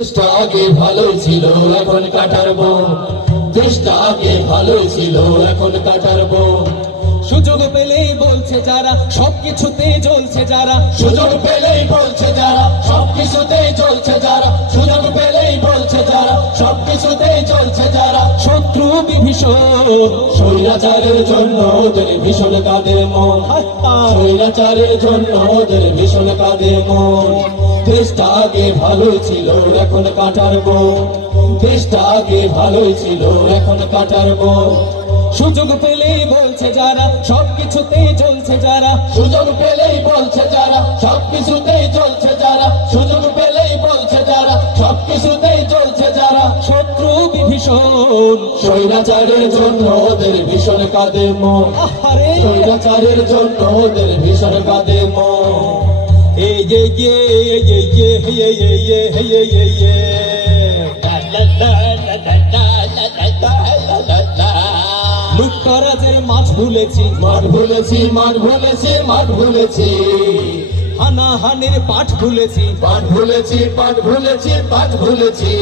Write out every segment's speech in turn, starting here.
দেশটা আগে ভালোই ছিল এখন কাটার বন। দেশটা আগে ভালোই ছিল এখন কাটার বন। সুযোগ পেলেই বলছে যারা সবকিছুতে জ্বলছে যারা, সুযোগ পেলেই বলছে যারা সবকিছুতেই চলছে যারা, সুযোগ পেলেই বলছে যারা সবকিছুতেই চলছে যারা। শত্রু বিভীষণ স্বৈরাচারের জন্য ওদের ভীষণ কাঁদে মন। স্বৈরাচারের জন্য ওদের ভীষণ কাঁদে মন। দেশটা আগে ভালোই ছিল এখন কাটার বন। দেশটা আগে ভালোই ছিল এখন কাটার বন। সুযোগ পেলেই বলছে যারা সবকিছুতেই জ্বলছে যারা, সুযোগ পেলেই বলছে যারা সবকিছুতেই চলছে যারা, সুযোগ পেলেই বলছে যারা সবকিছুতেই চলছে যারা। শত্রু বিভীষণ স্বৈরাচারের জন্য ওদের ভীষণ কাঁদে মন। আরে স্বৈরাচারের জন্য ওদের ভীষণ কাঁদে মন। এই যে লুটতরাজের মাছ ভুলেছি, মাঠ ভুলেছি, মাঠ ভুলেছি, মাঠ ভুলেছি, হানাহানির পাঠ ভুলেছি, পাঠ ভুলেছি, পাঠ ভুলেছি, পাঠ ভুলেছি।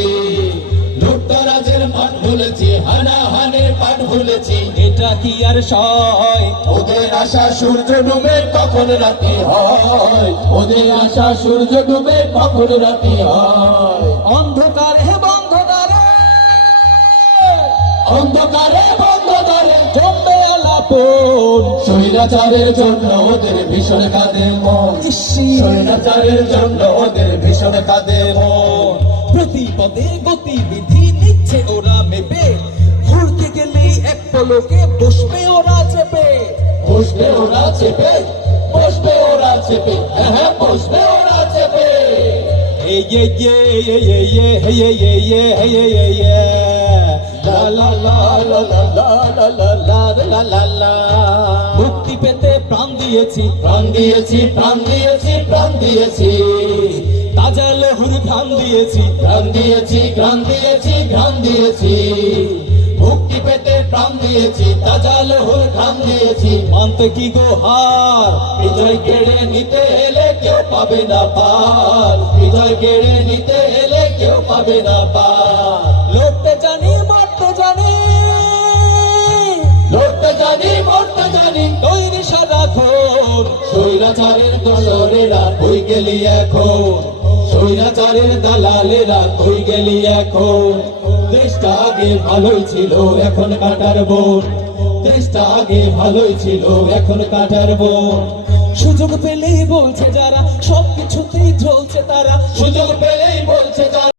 লুটতরাজের মাঠ ভুলেছি, হানাহানির পাঠ ভুলেছি। এটা কি আর সয়? ওদের আশা সূর্য ডুবে কখন রাতে হয়, ওদের আশা সূর্য ডুবে কখন রাতে হয়। অন্ধকারে বন্ধকারে অন্ধকারে বন্ধকারে জমবে আলাপন। স্বৈরাচারের জন্য ওদের ভীষণ কাঁদে মন। স্বৈরাচারের জন্য ওদের ভীষণ কাঁদে মন। প্রতিপদে গতিবিধি নিচ্ছে ওরা মেপে, ঘুরতে গেলেই এক পলকে বসবে ওরা চেপে। বসবে ওরা চেপে, বসবে ওরা চেপে, হ্যাঁ হ্যাঁ বসবে ওরা চেপে। মুক্তি পেতে প্রাণ দিয়েছি, প্রাণ দিয়েছি, প্রাণ দিয়েছি, প্রাণ দিয়েছি, তাজা লহুর ঘাম দিয়েছি, প্রাণ দিয়েছি, প্রাণ দিয়েছি, প্রাণ দিয়েছি। মুক্তি পেতে প্রাণ দিয়েছি, তাজা লহুর ঘাম দিয়েছি। মানতে কি গো হার? বিজয় কেড়ে নিতে এলে কেউ পাবে না পার। বিজয় কেড়ে নিতে এলে কেউ পাবে না পার। লড়তে জানি মারতে জানি, লড়তে জানি মরতে জানি, তৈরি সারাক্ষণ। স্বৈরাচারের দোসরেরা কই গেলি এখন, স্বৈরাচারের দালালেরা কই গেলি এখন। দেশটা আগে ভালোই ছিল এখন কাটার বন। দেশটা আগে ভালোই ছিল এখন কাটার বন। সুযোগ পেলেই বলছে যারা সবকিছুতেই জ্বলছে তারা, সুযোগ পেলেই বলছে যারা